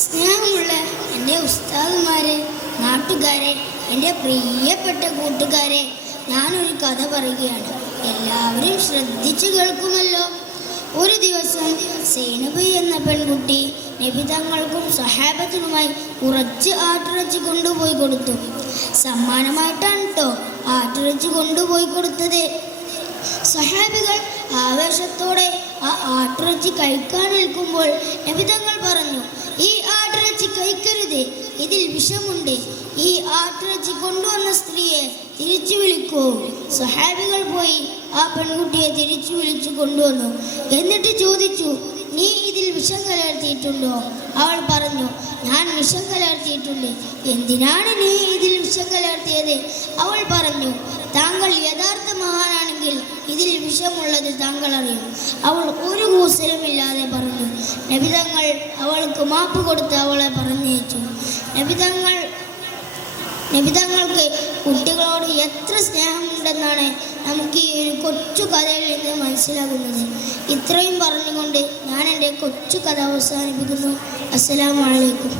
സ്നേഹമുള്ള എൻ്റെ ഉസ്താദുമാരെ, നാട്ടുകാരെ, എൻ്റെ പ്രിയപ്പെട്ട കൂട്ടുകാരെ, ഞാനൊരു കഥ പറയുകയാണ്. എല്ലാവരും ശ്രദ്ധിച്ചു കേൾക്കുമല്ലോ. ഒരു ദിവസം സൈനബ് എന്ന പെൺകുട്ടി നബി തങ്ങൾക്കും സഹാബത്തിനുമായി കുറച്ച് ആട്ടിറച്ചി കൊണ്ടുപോയി കൊടുത്തു. സമ്മാനമായിട്ടാണ് കേട്ടോ ആട്ടിറച്ചി കൊണ്ടുപോയി കൊടുത്തത്. സഹാബികൾ ആവേശത്തോടെ ആ ആട്ടിറച്ചി കഴിക്കാൻ നിൽക്കുമ്പോൾ നബി തങ്ങൾ പറഞ്ഞു, ഈ ആട്ടിറച്ചി കഴിക്കരുത്, ഇതിൽ വിഷമുണ്ട്. ഈ ആട്ടിറച്ചി കൊണ്ടുവന്ന സ്ത്രീയെ തിരിച്ചു വിളിക്കൂ. സഹാബികൾ പോയി ആ പെൺകുട്ടിയെ തിരിച്ചു വിളിച്ചു കൊണ്ടുവന്നു. എന്നിട്ട് ചോദിച്ചു, നീ ഇതിൽ വിഷം കലർത്തിയിട്ടുണ്ടോ? അവൾ പറഞ്ഞു, ഞാൻ വിഷം കലർത്തിയിട്ടുണ്ട്. എന്തിനാണ് നീ ഇതിൽ വിഷം കലർത്തിയത്? അവൾ പറഞ്ഞു, താങ്കൾ യഥാർത്ഥ മഹാനാണെങ്കിൽ ഇതിൽ വിഷമുള്ളത് താങ്കൾ അറിയും. അവൾ ഒരു കൂസലുമില്ലാതെ പറഞ്ഞു. നബിതങ്ങൾ അവൾക്ക് മാപ്പ് കൊടുത്ത് അവളെ പറഞ്ഞയച്ചു. നബിതങ്ങൾക്ക് കുട്ടികളോട് എത്ര സ്നേഹമുണ്ടെന്നാണ് നമുക്ക് ഈ ഒരു കൊച്ചു കഥയിൽ നിന്ന് മനസ്സിലാകുന്നത്. ഇത്രയും പറഞ്ഞുകൊണ്ട് ഞാൻ എൻ്റെ കൊച്ചു കഥ അവസാനിപ്പിക്കുന്നു. അസ്സലാമു അലൈക്കും.